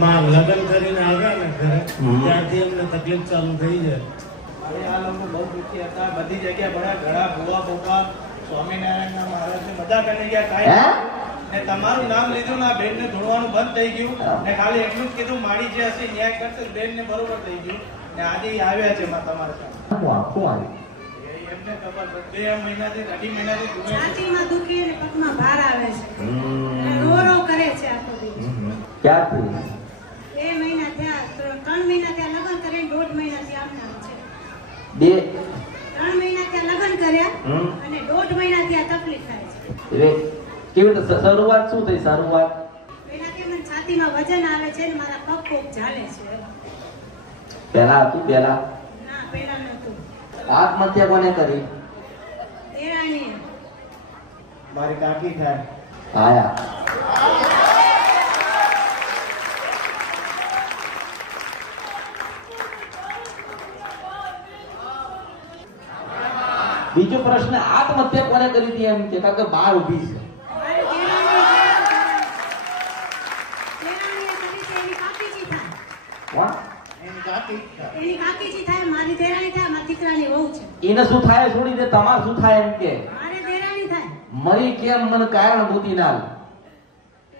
માં લગ્ન કરીને આવ્યા ને ઘરે ત્યારથી એમને તકલીફ ચાલુ થઈ જાય. અરે આ લોકો બહુ દુઃખી હતા, બધી જગ્યાએ ભણ્યા, ઘણા ભૂવા ભૂવા સ્વામિનારાયણના મહારાજને બધા કરી ગયા કાંઈ ને તમારું નામ લીધું ને આ બેનને ધૂણવાનું બંધ થઈ ગયું ને ખાલી એટલું જ કીધું માડી જે હશે ન્યાય કરશે બેનને બરોબર થઈ ગયું ને આજે ઈ આવ્યા છે માં તમારા સામે. એમને ખબર 2 મહિનાથી 2.5 મહિનાથી છાતીમાં દુખી અને પગમાં ભાર આવે છે અને રો રો કરે છે આખો દિવસ. ક્યાંથી 2 મહિના થયા, 3 મહિના થયા લગ્ન કરીને 1.5 મહિનાથી આમના છે. બે 3 મહિના થયા લગ્ન કર્યા અને 1.5 મહિનાથી આ તકલીફ થાય છે. રે કેવી રીતે શરૂઆત શું થઈ? શરૂઆત પેલા કે મને છાતીમાં વજન આવે છે ને મારા પગ ખૂબ ઝાલે છે. પહેલા હતું? પહેલા ના, પેલા નતું. આત્મહત્યા કોને કરી? દેરાણીએ. મારી કાકી થાય. આયા બીજો પ્રશ્ન, આત્મહત્યા કોને કરી હતી એમ કે કારણ કે બહાર ઊભી છે. મારી દેરાણીએ કરી છે, એની કાકીજી થાય. કોણ? એની કાકી થાય. એની કાકીજી થાય, મારી દેરાણી થાય, મારા દીકરાની વહુ છે. એને શું થાય છોડી દે, તમારે શું થાય એમ કે મારે દેરાણી થાય. મરી કેમ મને કારણ ભૂતી ના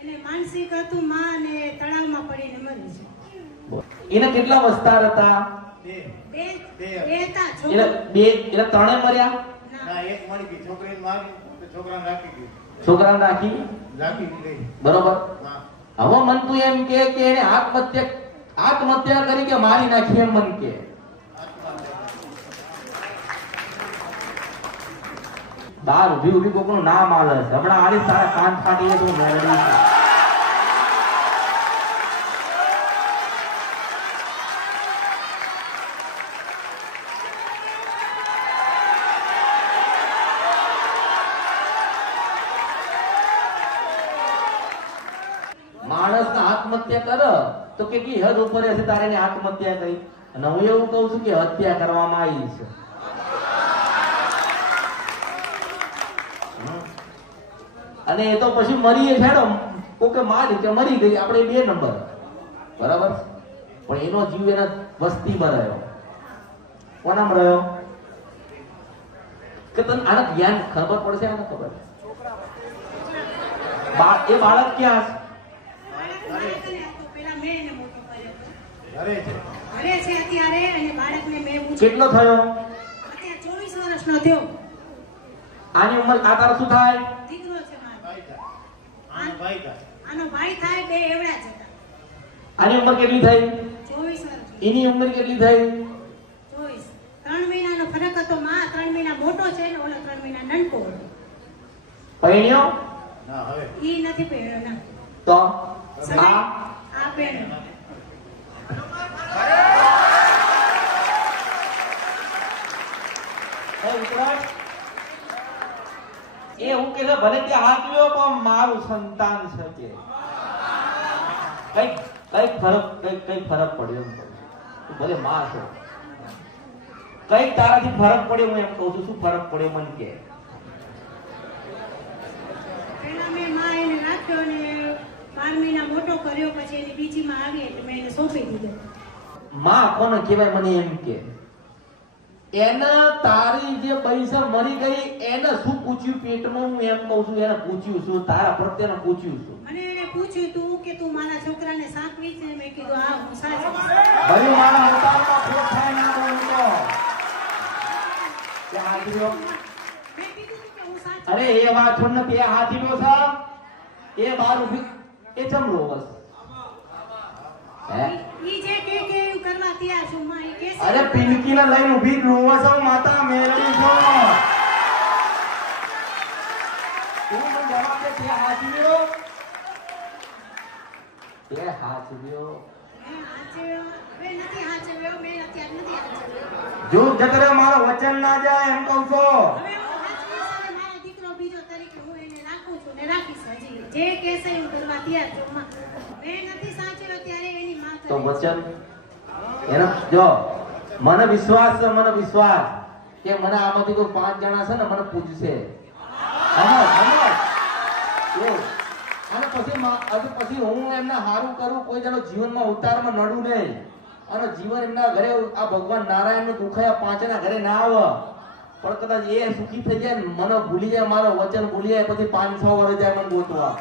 એને માનસિક હતું, માં અને તળાવમાં પડીને મરી છે. એને કેટલા વસ્તાર હતા? બે બે બે હતા એને છોકરા. બે એને ત્રણે મર્યા? ના એક મળી ગઈ, છોકરીને મારી તો છોકરાને રાખી ગઈ. છોકરાને રાખી રાખી ગઈ. બરોબર. હા. હવે મન તું એમ કે એને આત્મહત્યા કરી કે મારી નાખી એમ મન કે બાર ઉભી ઉભી કોકનું નામ આવે છે. હમણાં આલી તારા કાન ફાટી જાય તો હું મેળવી છું. માણસ આત્મહત્યા કરે તો કેટલી હદ ઉપર હશે તારે એને આત્મહત્યા કરી? અને હું એવું કહું છું કે હત્યા કરવામાં આવી છે. અને એ તો પછી મરીએ છેડો કોકે મારી કે મરી ગઈ, આપણે 2 નંબર બરાબર. પણ એનો જીવ એના વસ્તીમાં રહ્યો. કોનામાં રહ્યો? કે તને આના જ્ઞાન ખબર પડશે? આને ખબર એ બાળક ક્યાં છે? પેલા મેં એને મોટો કર્યો. ઘરે છે. ઘરે છે અત્યારે અને બાળકને મેં પૂછ્યું. કેટલો થયો? અત્યારે 24 વર્ષનો થયો. આની ઉંમર આ તારો શું થાય? દીકરો છે મારો. ભાઈ થાય. આનો ભાઈ થાય. આનો ભાઈ થાય, બે એવડા જ હતા. આની ઉંમર કેટલી થઈ? 24 વર્ષ. એની ઉંમર કેટલી થઈ? 24. 3 મહિનાનો ફરક હતો. માં 3 મહિના મોટો છે ને ઓલો 3 મહિના નાનકો હતો. પૈણ્યો? ના હવે ઈ નથી પહેર્યો ના. તો સમય આ આ પહેર્યો. એ હું કે ભલે તે હાથવ્યો પણ મારું સંતાન છે કે કઈ ફરક પડ્યો એમ કહું છું. ભલે માં છો, કઈ તારાથી ફરક પડ્યો હું એમ કહું છું. શું ફરક પડ્યો મને કે? પેલા મેં માં એને રાખ્યો ને 12 મહિના મોટો કર્યો, પછી એની બીજીમાં આવી એટલે મેં એને સોંપી દીધો. માં કોને કહેવાય મને એમ કે? એને તારી જે પૈસા મરી ગઈ એને શું પૂછ્યું પેટમાં? હું એમ કહું છું એને પૂછ્યું છું, તારા પ્રત્યેને પૂછ્યું છું. મને એને પૂછ્યું તું કે તું મારા છોકરાને સાચવી છે? મેં કીધું હા હું સાચવીશ. ભલે મારા મોટામાં ખોટ થાય ના બોલું તો કે હાથીઓ. મેં કીધું તું કે હું સાચવીશ. અરે એ વાત છોડ ને, તે હાથીઓ છે એ બાર ઉભી એ ચમડો બસ હે. ઈ જે કે એવું કરવા તૈયાર છું માં. ઈ કે અરે પિનકીને લઈને ઉભી રોવા છો માતા મેળવી છો. તું મને જવાબ દે, તે હાથીઓ તે હાથીઓ મેં હાચવ્યો. હવે નથી હાચવ્યો. મેં અત્યારે નથી હાચવ્યો. જો જતરે મારો વચન ના જાય એમ કહું છો. હવે હું હાચવીશ અને મારો દીકરો બીજો તરીકે હું એને રાખું છું ને રાખીશ. હજી જે કહેશે એવું કરવા તૈયાર છું માં. મેં નથી સાચવ્યો ત્યારે એની માં તો કરે છે. વચન એનો જો મને વિશ્વાસ છે, મને વિશ્વાસ કે મને આમાંથી કોઈ 5 જણા છે ને મને પૂછશે. સમજ સમજ અને પછી હું એમને હારું કરું, કોઈ જણો જીવનમાં ઉતારમાં નડું નહીં, અને જીવન એમના ઘરે આ ભગવાન નારાયણ નું દુખાયા પાંચના ઘરે ના આવે, પણ કદાચ એ સુખી થઈ જાય ને મને ભૂલી જાય, મારો વચન ભૂલી જાય, પછી 5-6 વર્ષ જાય મને ગોતવા.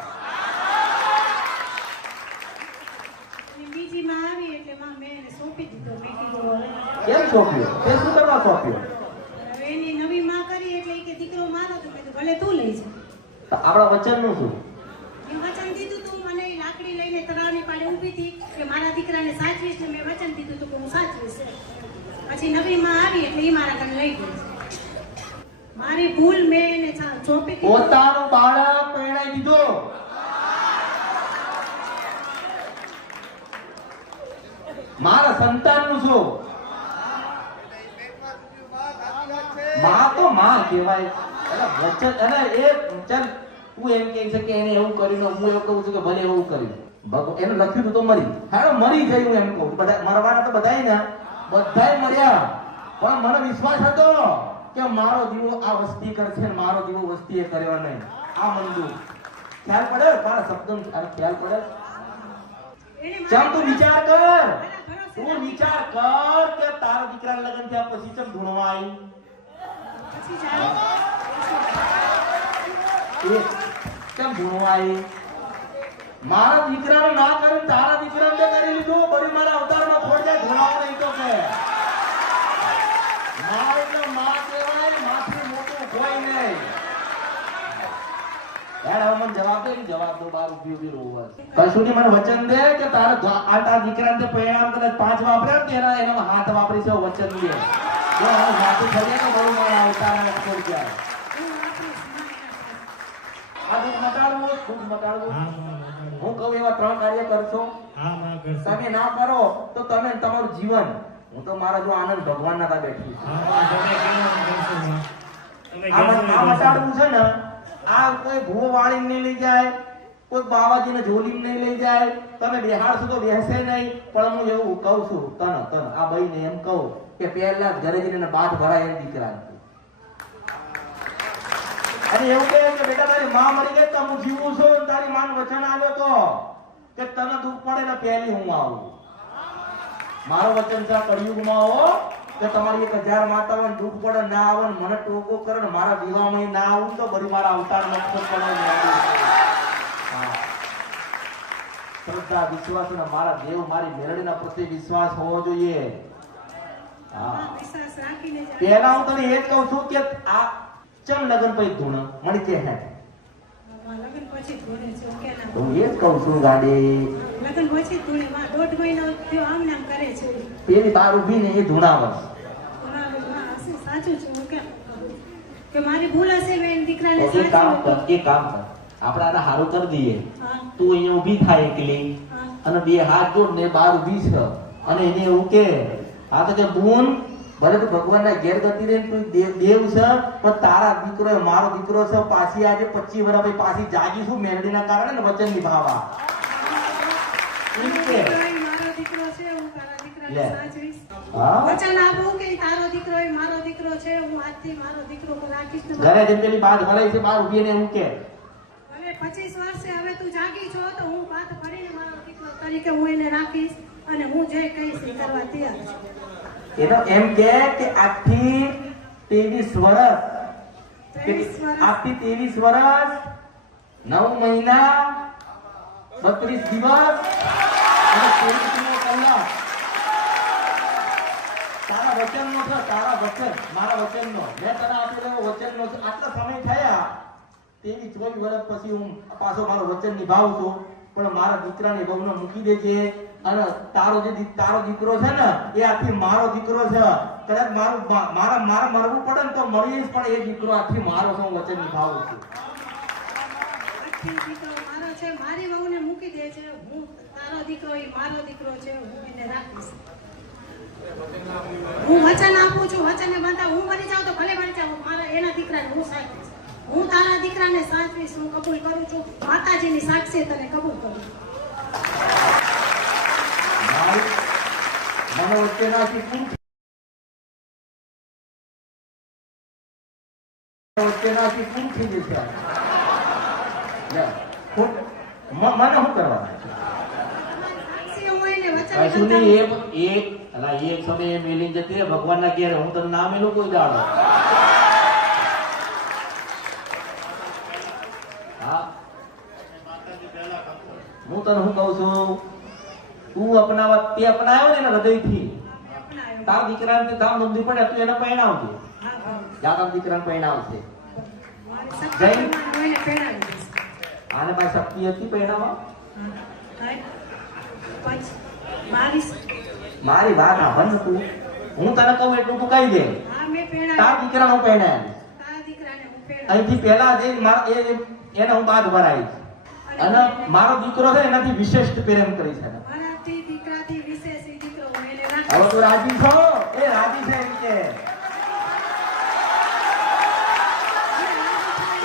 અને બીજી માં આવી એટલે માં મેં એને સોંપી દીધો. મેં કીધું હવે કેમ સોંપ્યો? તે શું કરવા સોંપ્યો? હવે એની નવી માં કરી એટલે ઈ કે દીકરો મારો, તો મેં કીધું ભલે તું લઈ જા. તો આપણા વચન નું શું? એમ વચન દીધું તું મને, ઈ લાકડી લઈને તળાવની પાળે ઊભી હતી કે મારા દીકરાને સાચવીશ, ને મેં વચન દીધું તું કે હું સાચવીશ. પછી નવી માં આવી એટલે ઈ મારા ઘરે લઈ ગઈ. મારી ભૂલ મેં એને સોંપી દીધું. પોતાનું બાળક પરણાઈ દીધો. મારા સંતાન નું શું? માં તો માં કહેવાય. એટલે વચન, અને એ ચાલ તું એમ કહે છે કે એને એવું કર્યું, હું એવું કહું છું કે ભલે એવું કર્યું. એને લખ્યું હતું તો મરી, હા મરી જાય, હું એમ કહું. બધા મરવાના તો બધાય ને, બધાય મર્યા, પણ મને વિશ્વાસ હતો કે મારો દીવો આ વસ્તી કરશે ને મારો દીવો વસ્તી એ કર્યો નહીં. આ મંજૂર ખ્યાલ પડે? તારા શબ્દ ખ્યાલ પડે? ચમ તું વિચાર કર, તું વિચાર કર કે તારા દીકરા લગ્ન થયા પછી ચમ ધૂણવા આવી? પછી જાય કેમ ધૂણવા આવી? મારા દીકરાને ના કર્યું, તારા દીકરાને તે કરી લીધું. બરી મારા અવતારમાં ખોટ જાય, ધૂણાવો નહીં તો કે માં એટલે માં કહેવાય, માથી મોટું કોઈ નહીં. યાર હવે મને જવાબ દે, જવાબ દો. બાર ઉભી રોવા કશું નહીં. મને વચન દે કે તારા દીકરાને તે પરિણામ કદાચ 5 વાપર્યા તેના એના હાથ વાપરી છે. વચન દે. જો હું હાથું થઈ તો બરું મારા અવતારમાં ખોટ જાય. આ દુઃખ મટાડવું, દુઃખ મટાડવું. હું કહું એવા 3 કાર્ય કરશો. તમે ના કરો તો તમે તમારું જીવન, હું તો મારા જો આનંદ ભગવાન ના બેઠી આ મટાડવું છે ને. આ કોઈ ભૂવો વાળી નહીં લઈ જાય, કોઈ બાવાજીને ઝોલી નહીં લઈ જાય, તમે બેહાડશો તો બેસે નહીં. પણ હું એવું કહું છું તને આ ભાઈને એમ કહું કે પહેલા ઘરે જઈને બાદ ભરાય એમ દીકરા. અને એવું કહે કે બેટા તારી માં મરી ગઈ તો હું જીવું છું, તારી માન વચન આલ્યો તો કે તને દુઃખ પડે ને પહેલી હું આવું. મારો વચન છે કળિયુગમાં આવો કે તમારી 1000 માતાઓને દુઃખ પડે ના આવે, મને ટોકો કરે ને મારા વિવાહમાં ના આવું તો બરી મારા અવતાર નક્ષત્ર પડે. શ્રદ્ધા, વિશ્વાસ અને મારા દેવ મારી મેલડીના પ્રત્યે વિશ્વાસ હોવો જોઈએ. વિશ્વાસ રાખીને જ પહેલા હું તને એ જ કહું છું કે આ ચમ લગન પછી ધૂણ મને કે હે લગ્ન પછી ધોણે છે કે ના? હું એ જ કહું છું ગાડી લગ્ન પછી ધોણે માં 1.5 મહિનો થયો આમ નામ કરે છે. પેલી બાર ઉભી ને એ ધૂણાવસ. સાચું છે. હું કેમ કે મારી ભૂલ હશે, મેં દીકરાને એક કામ કર, આપણે આને હારું કરી દઈએ. તું અહીંયા ઊભી થાય એકલી અને 2 હાથ જોડ ને બાર ઊભી છે અને એને એવું કે આ તો કે બૂન ભલે તું ભગવાનના ઘેર ગતિ રે, તું દેવ છે, પણ તારા દીકરો મારો દીકરો છે. પાછી આજે 25 વર્ષ પછી પાછી જાગીશું મેરડીના કારણે ને વચન નિભાવવા. મારો દીકરો છે, હું તારા દીકરાને સાચવીશ. હા વચન આપું કે તારો દીકરો એ મારો દીકરો છે, હું આજથી મારો દીકરો રાખીશ. ઘરે જેમ પેલી બાદ ભરાઈ છે બાર ઊભી ને એવું કે હવે 25 વર્ષે હવે તું જાગી છો તો હું વાત ભરીને મારો દીકરો તરીકે હું એને રાખીશ, અને હું જે કહીશ એ કરવા તૈયાર છું. એનો એમ કે આજથી 23 વર્ષ, આજથી 23 વર્ષ 9 મહિના 36 દિવસ અને 23 કલાક તારા વચનનો છે. તારા વચન, મારા વચનનો, મેં તને આપેલો વચનનો છે. આટલા સમય થયા 23-24 વર્ષ પછી હું પાછો મારો વચન નિભાવું છું. પણ મારા દીકરાને બહુને મૂકી દેજે. અને તારો દીકરો છે ને એ આથી મારો દીકરો છે. કદાચ મારા મરવું પડે ને તો મળીશ, પણ એ દીકરો આથી મારો છે. હું વચન નિભાવું છું. આજથી દીકરો મારો છે, મારી વહુને મૂકી દે છે. હું તારો દીકરો એ મારો દીકરો છે, હું એને રાખીશ. હું વચન આપું છું, વચનને બાંધા. હું મરી જાઉં તો ભલે મરી જાઉં, મારા એના દીકરાને હું સાચવીશ. હું તારા દીકરાને સાચવીશ. હું કબૂલ કરું છું, માતાજીની સાક્ષી તને કબૂલ કરું છું. મને વચ્ચે નાખી પૂરું થઈ જશે. મને શું કરવાના છે? સાક્ષી હોય ને વચન કશું બતાવો. નહીં, એક સમયે મેલી જતી રહે ભગવાનના ઘેરે. હું તને ના મેલું કોઈ દાડો. હા, હું તને શું કહું છું, તું અપનાવા તે અપનાવ્યો ને એના હૃદયથી. અપનાવ્યો. તાર દીકરાને ધામ ધૂમથી પડે તું એને પરણાવજે. હા, હા. યા તાર દીકરાને પરણાવશે. મારી શક્તિ જય. પ્રમાણે હું એને પહેરાવી દઈશ. આને પાસે શક્તિ હતી પરણાવવા? હા. થાય. પછી મારી વાત સાંભળ ને તું. હું તને કહું એટલું તું કહી દે. હા, મેં તાર પહેરાવી. દીકરાને હું પરણાવીશ. તારા દીકરાને હું પહેરાવી. અહીંથી પહેલા એને હું બાદ ભરાઈશ. અને મારો દીકરો છે એનાથી વિશેષ પ્રેમ કરીશ એને. મારાથી દીકરાથી વિશેષ ઈ દીકરો હું એને હવે રાખીશ. તું રાજી છો? એ રાજી છે એમ કે.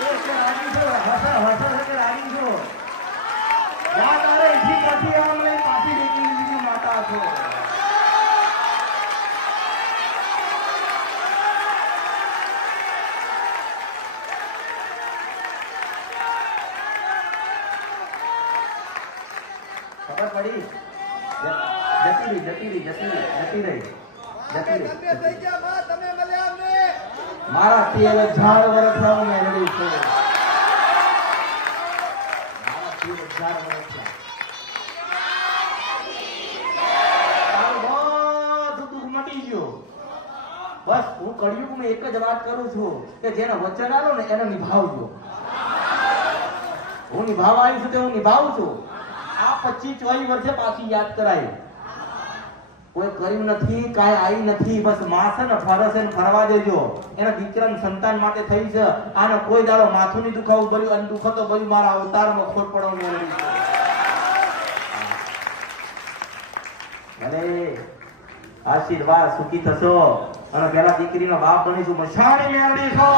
એ કે રાજી છો? હસે કે રાજી છો? યા તારે અહીંથી પછી આમ લઈને પાછી નીકળી દીધી માતા છો. ખબર પડી? જતી રહી. મારા 13,000 વર્ષના હું મેળવી છું. મારા 13,000 વર્ષના. તારું બધું દુઃખ મટી ગયું. બસ હું કળિયુગમાં એક જ વાત કરું છું કે જેને વચન આલો ને એને નિભાવજો. હું નિભાવવા આવી છું તે હું નિભાવું છું. આ 25-24 વર્ષે પાછી યાદ કરાય. કોઈ કર્યું નથી, કાંઈ આવી નથી, બસ માસે ને ફરસે ને ફરવા દેજો. એના દીકરાના સંતાન માટે થઈ છે. આને કોઈ દાડો માથું નહીં દુખાવું ભર્યું અને દુખતો ભર્યું મારા અવતારમાં ખોટ પડવાનું ભલે આશીર્વાદ સુખી થશો અને પેલા દીકરીનો બાપ બનીશું મશાણી મેળવી છો.